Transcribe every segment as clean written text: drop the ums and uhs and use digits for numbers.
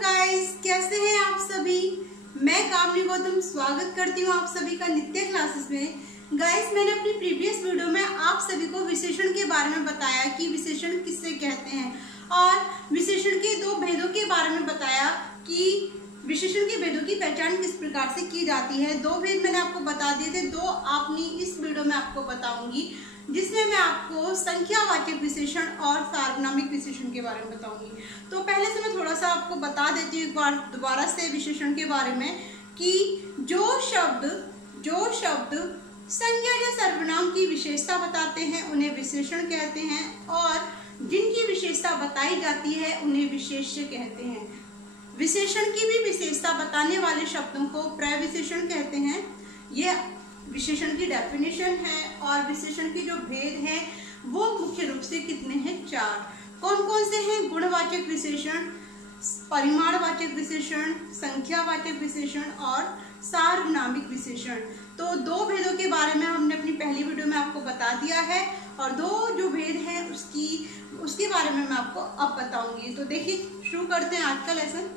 Guys, कैसे हैं आप सभी। मैं कामनी गौतम स्वागत करती हूँ आप सभी का नित्य क्लासेस में। गाइस, मैंने अपनी प्रीवियस वीडियो में आप सभी को विशेषण के बारे में बताया कि विशेषण किससे कहते हैं और विशेषण के दो भेदों के बारे में बताया कि विशेषण के भेदों की पहचान किस प्रकार से की जाती है। दो भेद मैंने आपको बता दिए थे, दो आपने इस वीडियो में आपको बताऊंगी, जिसमें मैं आपको संख्यावाचक विशेषण और सार्वनामिक विशेषण के बारे में बताऊंगी। तो पहले से मैं थोड़ा सा आपको बता देती हूँ एक बार दोबारा से विशेषण के बारे में कि जो शब्द संज्ञा या सर्वनाम की विशेषता बताते हैं उन्हें विशेषण कहते हैं और जिनकी विशेषता बताई जाती है उन्हें विशेष्य कहते हैं। विशेषण की भी विशेषता बताने वाले शब्दों को प्रविशेषण कहते हैं। यह विशेषण की डेफिनेशन है और विशेषण के जो भेद हैं वो मुख्य रूप से कितने हैं? 4। कौन कौन से हैं? गुणवाचक विशेषण, परिमाणवाचक विशेषण, संख्यावाचक विशेषण और सार्वनामिक विशेषण। तो दो भेदों के बारे में हमने अपनी पहली वीडियो में आपको बता दिया है और दो जो भेद हैं उसके बारे में मैं आपको अब बताऊंगी। तो देखिए, शुरू करते हैं आज का लेसन।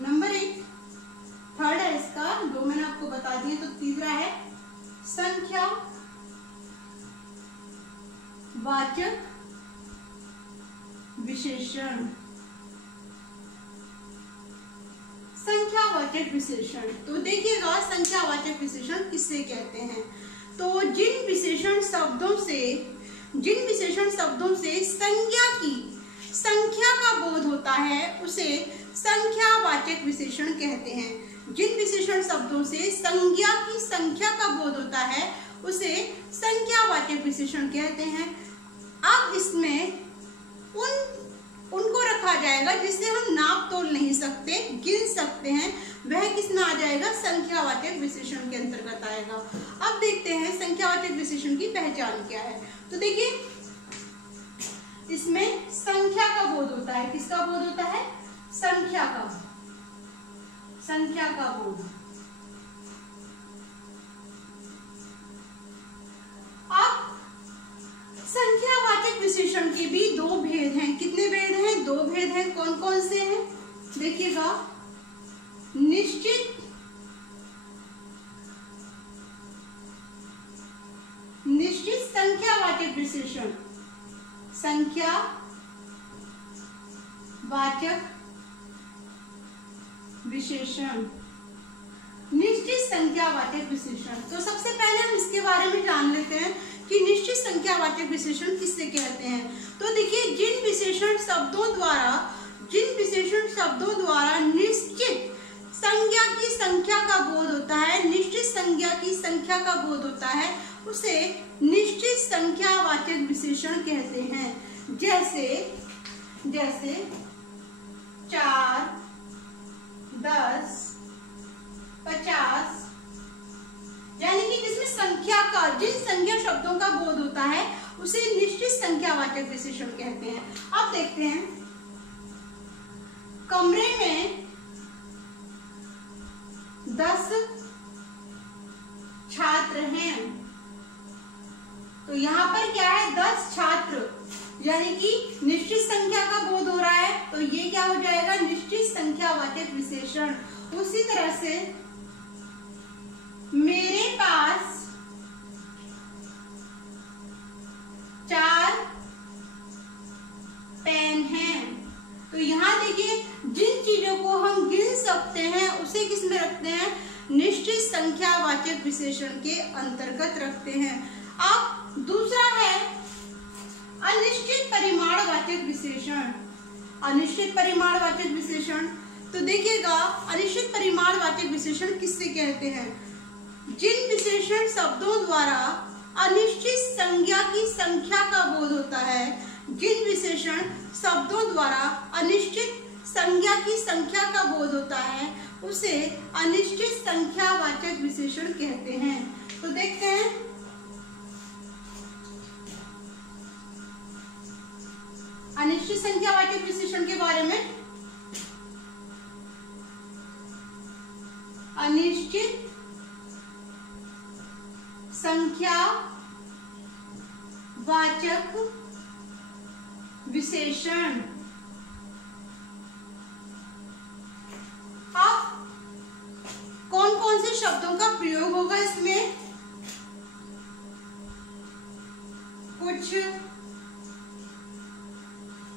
नंबर 1 थर्ड है इसका, दो मैंने आपको बता दिए। तो तीसरा है संख्या वाचक विशेषण। संख्यावाचक विशेषण, तो देखिएगा संख्यावाचक विशेषण किससे कहते हैं। तो जिन विशेषण शब्दों से संख्या का बोध होता है उसे संख्यावाचक विशेषण कहते हैं। जिन विशेषण शब्दों से संख्या का बोध होता है उसे संख्यावाचक विशेषण कहते हैं। अब इसमें उनको रखा जाएगा जिससे हम नाप तोल नहीं सकते, गिन सकते हैं, वह किस में आ जाएगा? संख्यावाचक विशेषण के अंतर्गत आएगा। अब देखते हैं संख्यावाचक विशेषण की पहचान क्या है। तो देखिए, इसमें संख्या का बोध होता है। किसका बोध होता है? संख्या का बोध। अब संख्यावाचक विशेषण के भी दो भेद हैं। कितने भेद हैं? दो भेद हैं। कौन कौन से हैं? देखिएगा, निश्चित संख्यावाचक विशेषण, निश्चित संख्यावाचक विशेषण। तो सबसे पहले हम इसके बारे में जान लेते हैं कि निश्चित संख्यावाचक विशेषण किससे कहते हैं। तो देखिए, जिन विशेषण शब्दों द्वारा निश्चित संज्ञा की संख्या का बोध होता है, निश्चित संज्ञा की संख्या का बोध होता है, उसे निश्चित संख्यावाचक विशेषण कहते हैं। जैसे 4, 10, 50, यानी कि जिसमें जिन संख्या शब्दों का बोध होता है उसे निश्चित संख्यावाचक विशेषण कहते हैं। अब देखते हैं, कमरे में 10 छात्र हैं। तो यहाँ पर क्या है? 10 छात्र, यानी कि निश्चित संख्या का बोध हो रहा है, तो ये क्या हो जाएगा? निश्चित संख्यावाचक विशेषण। उसी तरह से मेरे पास 4 पेन हैं। तो यहाँ देखिए, जिन चीजों को हम गिन सकते हैं उसे किस में रखते हैं? निश्चित संख्यावाचक विशेषण के अंतर्गत रखते हैं। अब दूसरा है अनिश्चित परिमाणवाचक विशेषण। अनिश्चित परिमाणवाचक विशेषण, तो देखिएगा, अनिश्चित परिमाणवाचक विशेषण किससे कहते हैं? जिन विशेषण शब्दों द्वारा अनिश्चित संज्ञा की संख्या का बोध होता है, जिन विशेषण शब्दों द्वारा अनिश्चित संज्ञा की संख्या का बोध होता है उसे अनिश्चित संख्यावाचक विशेषण कहते हैं। तो देखते हैं, अनिश्चित संख्यावाचक विशेषण के बारे में। अनिश्चित संख्यावाचक विशेषण से शब्दों का प्रयोग होगा इसमें?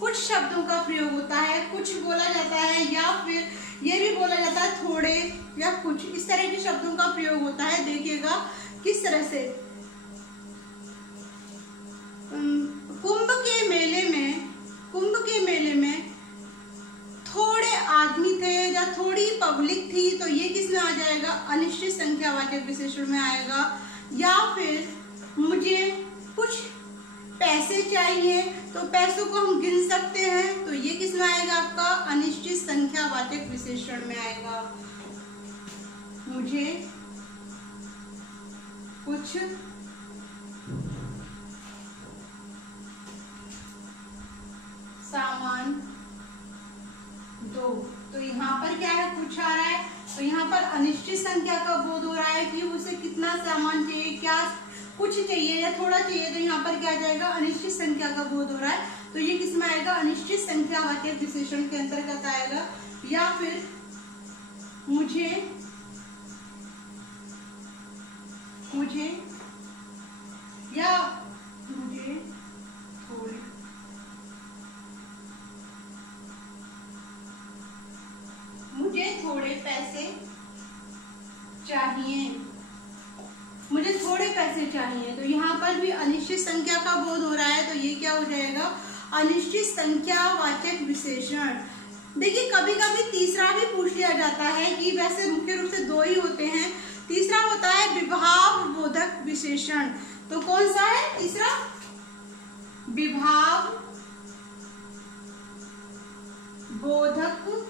कुछ शब्दों का प्रयोग होता है, कुछ बोला जाता है, या फिर ये भी बोला जाता है थोड़े या कुछ, इस तरह के शब्दों का प्रयोग होता है। देखिएगा किस तरह से कुंभ के मेले में थोड़े आदमी थे या थोड़ी पब्लिक थी, तो ये किस में आ जाएगा? अनिश्चित संख्यावाचक विशेषण में आएगा। या फिर मुझे कुछ पैसे चाहिए, तो पैसों को हम गिन सकते हैं, तो ये किस में आएगा? आपका अनिश्चित संख्यावाचक विशेषण में आएगा। मुझे कुछ सामान दो, तो यहाँ पर क्या है? कुछ आ रहा है, तो यहाँ पर अनिश्चित संख्या का बोध हो रहा है कि उसे कितना सामान चाहिए, क्या कुछ चाहिए या थोड़ा चाहिए, तो यहाँ पर क्या जाएगा? अनिश्चित संख्या का बोध हो रहा है, तो ये किस में आएगा? अनिश्चित संख्यावाचक विशेषण के अंतर्गत आएगा। या फिर मुझे थोड़े पैसे चाहिए, तो यहाँ पर भी अनिश्चित संख्या का बोध हो रहा है, तो ये क्या हो जाएगा? अनिश्चित संख्यावाचक विशेषण। देखिए कभी कभी तीसरा भी पूछ लिया जाता है, कि वैसे मुख्य रूप से दो ही होते हैं, तीसरा होता है विभाव बोधक विशेषण। तो कौन सा है तीसरा? विभाव बोधक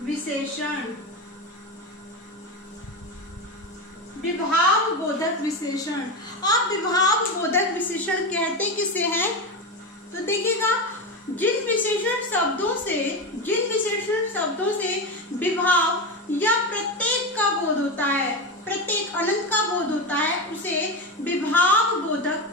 विशेषण। विभाव बोधक विशेषण। आप विभाव बोधक विशेषण कहते किसे हैं? तो देखिएगा जिन विशेषण शब्दों से विभाव या प्रत्येक का बोध होता है, प्रत्येक अनंत का बोध होता है, उसे विभाव बोधक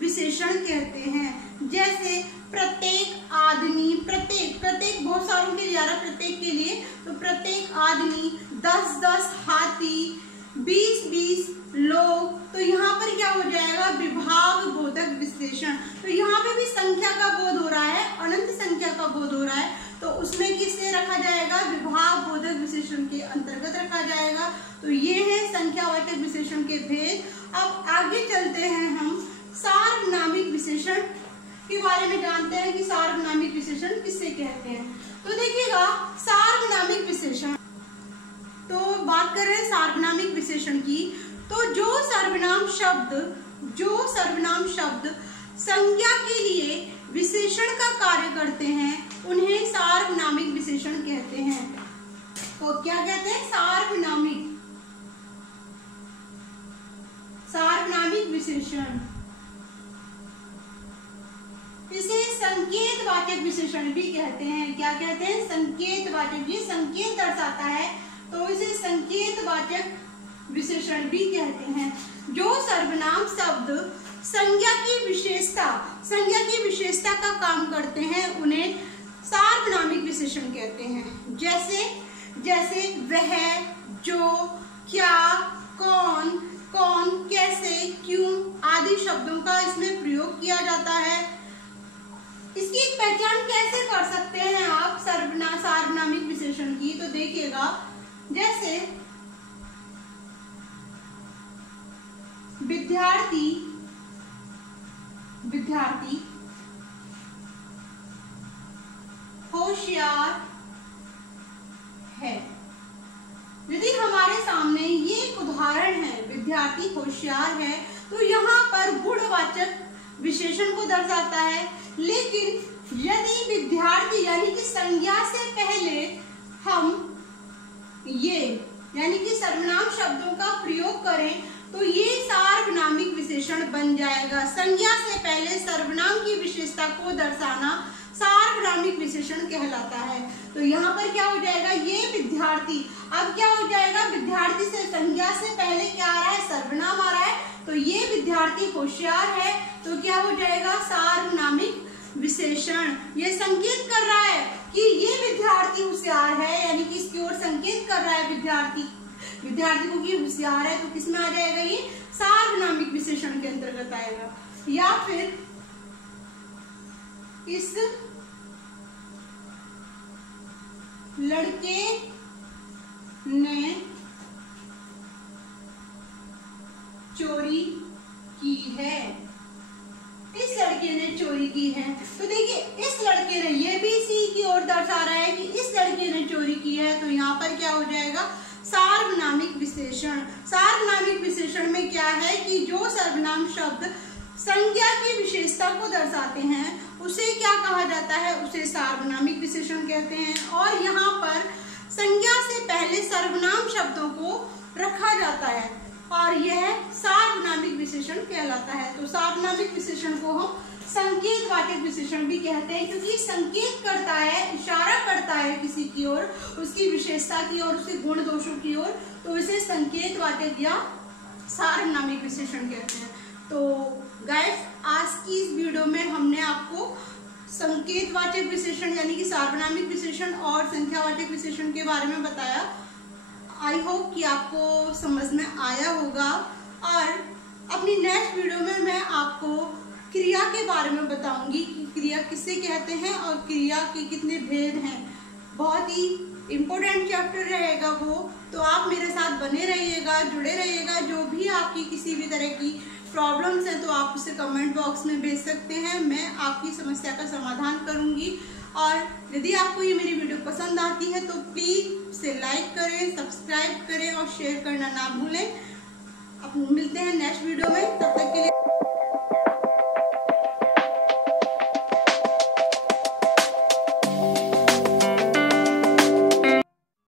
विशेषण कहते हैं। जैसे प्रत्येक आदमी, प्रत्येक बहुत सारों के लिए आ रहा, प्रत्येक के लिए, तो प्रत्येक आदमी, 10-10 हाथी, 20-20 लोग, तो यहाँ पर क्या हो जाएगा? विभाव बोधक विशेषण। तो यहाँ पे भी संख्या का बोध हो रहा है, अनंत संख्या का बोध हो रहा है, तो उसमें किससे रखा जाएगा? विभाव बोधक विशेषण के अंतर्गत रखा जाएगा। तो ये है संख्यावाचक विशेषण के भेद। अब आगे चलते हैं, हम सार्वनामिक विशेषण के बारे में जानते हैं कि सार्वनामिक विशेषण किससे कहते हैं। तो देखिएगा सार्वनामिक विशेषण, तो बात कर रहे हैं सार्वनामिक विशेषण की, तो जो सर्वनाम शब्द संज्ञा के लिए विशेषण का कार्य करते हैं, उन्हें सार्वनामिक विशेषण कहते हैं। तो क्या कहते हैं? सार्वनामिक विशेषण। इसे संकेतवाचक विशेषण भी कहते हैं। क्या कहते हैं? संकेतवाचक। ये संकेत दर्शाता है, तो इसे संकेतवाचक विशेषण भी कहते हैं। जो सर्वनाम शब्द संज्ञा की विशेषता का काम करते हैं, उन्हें सार्वनामिक विशेषण कहते हैं। जैसे वह, जो, क्या, कौन, कैसे, क्यों आदि शब्दों का इसमें प्रयोग किया जाता है। इसकी पहचान कैसे कर सकते हैं आप सार्वनामिक विशेषण की? तो देखिएगा, जैसे विद्यार्थी, होशियार है। यदि हमारे सामने ये एक उदाहरण है, विद्यार्थी होशियार है, तो यहाँ पर गुणवाचक विशेषण को दर्शाता है। लेकिन यदि विद्यार्थी यानी कि संज्ञा से पहले हम ये यानी कि सर्वनाम शब्दों का प्रयोग करें, तो ये सार्वनामिक विशेषण बन जाएगा। संज्ञा से पहले सर्वनाम की विशेषता को दर्शाना सार्वनामिक विशेषण कहलाता है। तो यहाँ पर क्या हो जाएगा? ये विद्यार्थी, अब क्या हो जाएगा? विद्यार्थी से संज्ञा से पहले क्या आ रहा है? सर्वनाम आ रहा है, तो ये विद्यार्थी होशियार है, तो क्या हो जाएगा? सार्वनामिक विशेषण। ये संकेत कर रहा है कि ये विद्यार्थी होशियार है, यानी कि इसकी ओर संकेत कर रहा है विद्यार्थी विद्यार्थी को कि होशियार है, तो किसमें आ जाएगा, ये सार्वनामिक विशेषण के अंतर्गत आएगा। या फिर इस लड़के ने चोरी की है, इस लड़के ने चोरी की है। तो देखिए इस लड़के ने, ये भी सी की ओर दर्शा रहा है कि इस लड़के ने चोरी की है, तो यहाँ पर क्या हो जाएगा, सार्वनामिक विशेषण। सार्वनामिक विशेषण में क्या है कि जो सर्वनाम शब्द संज्ञा की विशेषता को दर्शाते हैं उसे क्या कहा जाता है, उसे सार्वनामिक विशेषण कहते हैं। और यहाँ पर संज्ञा से पहले सर्वनाम शब्दों को रखा जाता है और यह सार्वनामिक विशेषण कहलाता है। तो सार्वनामिक विशेषण को हम संकेतवाचक विशेषण भी कहते हैं, क्योंकि संकेत करता है, इशारा करता है किसी की ओर, उसकी विशेषता की ओर, उसके गुण दोषों की ओर, तो इसे संकेतवाचक या सार्वनामिक विशेषण कहते हैं। तो गाइस आज की इस वीडियो में हमने आपको संकेतवाचक विशेषण यानी कि सार्वनामिक विशेषण और संख्यावाचक विशेषण के बारे में बताया। आई होप कि आपको समझ में आया होगा। और अपनी नेक्स्ट वीडियो में मैं आपको क्रिया के बारे में बताऊंगी कि क्रिया किसे कहते हैं और क्रिया के कितने भेद हैं। बहुत ही इम्पोर्टेंट चैप्टर रहेगा वो, तो आप मेरे साथ बने रहिएगा, जुड़े रहिएगा। जो भी आपकी किसी भी तरह की प्रॉब्लम्स हैं तो आप उसे कमेंट बॉक्स में भेज सकते हैं, मैं आपकी समस्या का समाधान करूंगी। और यदि आपको ये मेरी वीडियो पसंद आती है तो प्लीज़ इसे लाइक करें, सब्सक्राइब करें और शेयर करना ना भूलें। अब मिलते हैं नेक्स्ट वीडियो में, तब तक के लिए